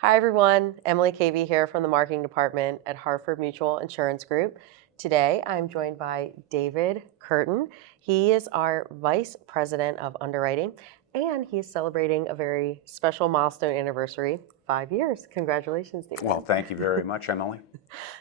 Hi everyone, Emily Cavey here from the marketing department at Harford Mutual Insurance Group. Today I'm joined by David Curtin. He is our Vice President of Underwriting and he is celebrating a very special milestone anniversary, 5 years. Congratulations, David. Well, thank you very much, Emily.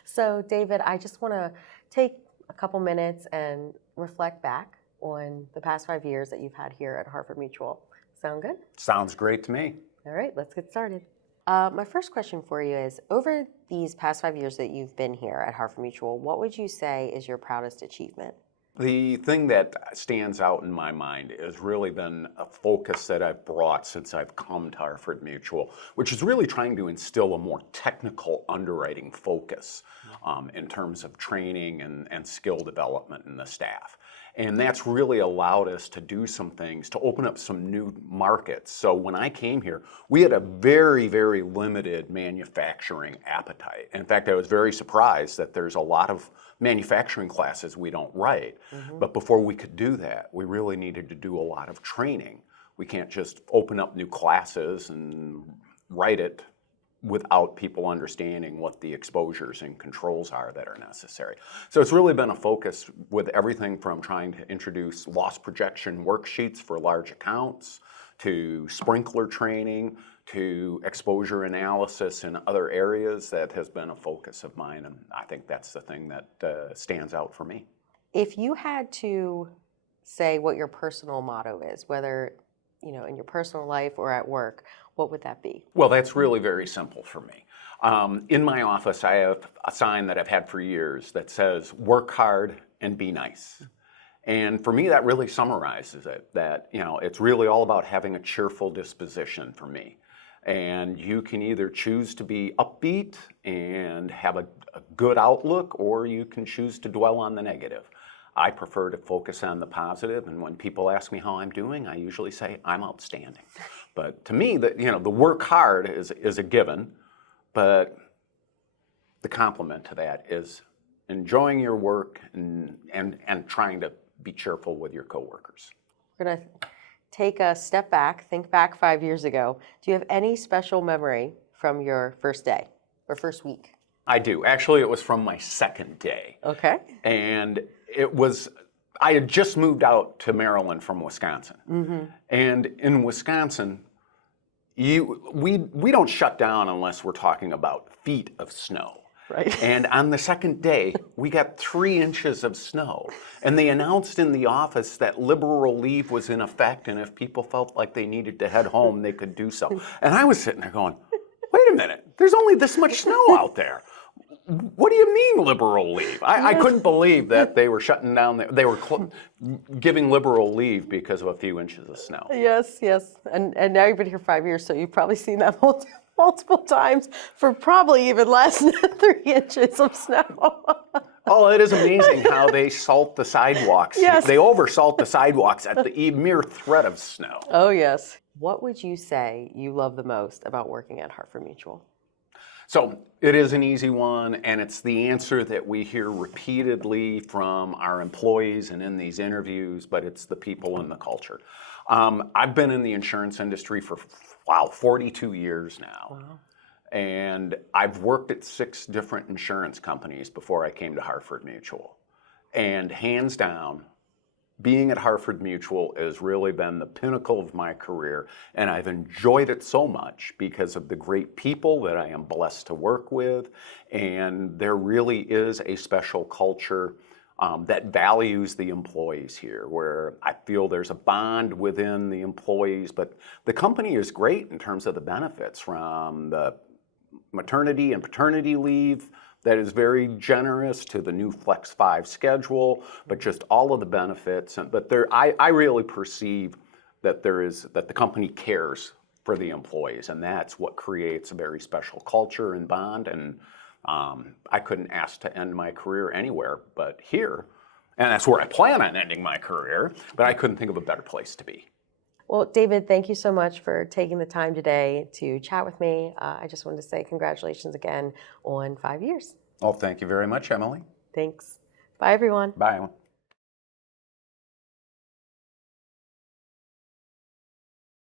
So David, I just want to take a couple minutes and reflect back on the past 5 years that you've had here at Harford Mutual. Sound good? Sounds great to me. All right, let's get started. My first question for you is, over these past 5 years that you've been here at Harford Mutual, what would you say is your proudest achievement? The thing that stands out in my mind has really been a focus that I've brought since I've come to Harford Mutual, which is really trying to instill a more technical underwriting focus in terms of training and skill development in the staff. And that's really allowed us to do some things, to open up some new markets. So when I came here, we had a very, very limited manufacturing appetite. In fact, I was very surprised that there's a lot of manufacturing classes we don't write. But before we could do that, we really needed to do a lot of training. We can't just open up new classes and write it without people understanding what the exposures and controls are that are necessary. So it's really been a focus with everything from trying to introduce loss projection worksheets for large accounts, to sprinkler training, to exposure analysis in other areas. That has been a focus of mine, and I think that's the thing that stands out for me. If you had to say what your personal motto is, whether in your personal life or at work, what would that be? Well, that's really very simple for me. In my office, I have a sign that I've had for years that says, work hard and be nice. And for me, that really summarizes it, that it's really all about having a cheerful disposition for me. And you can either choose to be upbeat and have a good outlook, or you can choose to dwell on the negative. I prefer to focus on the positive, and when people ask me how I'm doing, I usually say I'm outstanding. But to me, the work hard is a given, but the complement to that is enjoying your work and trying to be cheerful with your coworkers. We're going to take a step back, think back 5 years ago. Do you have any special memory from your first day or first week? I do. Actually, it was from my second day. Okay. And I had just moved out to Maryland from Wisconsin. And in Wisconsin, we don't shut down unless we're talking about feet of snow. Right. And on the second day, we got 3 inches of snow. And they announced in the office that liberal leave was in effect, and if people felt like they needed to head home, they could do so. And I was sitting there going, wait a minute, there's only this much snow out there. What do you mean liberal leave? I couldn't believe that they were shutting down, they were giving liberal leave because of a few inches of snow. Yes, yes. And now you've been here 5 years, so you've probably seen that multiple times for probably even less than 3 inches of snow. Oh, it is amazing how they salt the sidewalks. Yes. They over-salt the sidewalks at the mere threat of snow. Oh, yes. What would you say you love the most about working at Harford Mutual? So it is an easy one, and it's the answer that we hear repeatedly from our employees and in these interviews, but it's the people and the culture. I've been in the insurance industry for, 42 years now. Wow. And I've worked at 6 different insurance companies before I came to Harford Mutual. And hands down, being at Harford Mutual has really been the pinnacle of my career, and I've enjoyed it so much because of the great people that I am blessed to work with, and there really is a special culture that values the employees here, where I feel there's a bond within the employees, but the company is great in terms of the benefits, from the maternity and paternity leave that is very generous, to the new Flex 5 schedule, but just all of the benefits. But I really perceive that the company cares for the employees, and that's what creates a very special culture and bond. And I couldn't ask to end my career anywhere but here, and that's where I plan on ending my career, but I couldn't think of a better place to be. Well, David, thank you so much for taking the time today to chat with me. I just wanted to say congratulations again on 5 years. Oh, thank you very much, Emily. Thanks. Bye, everyone. Bye, Emily.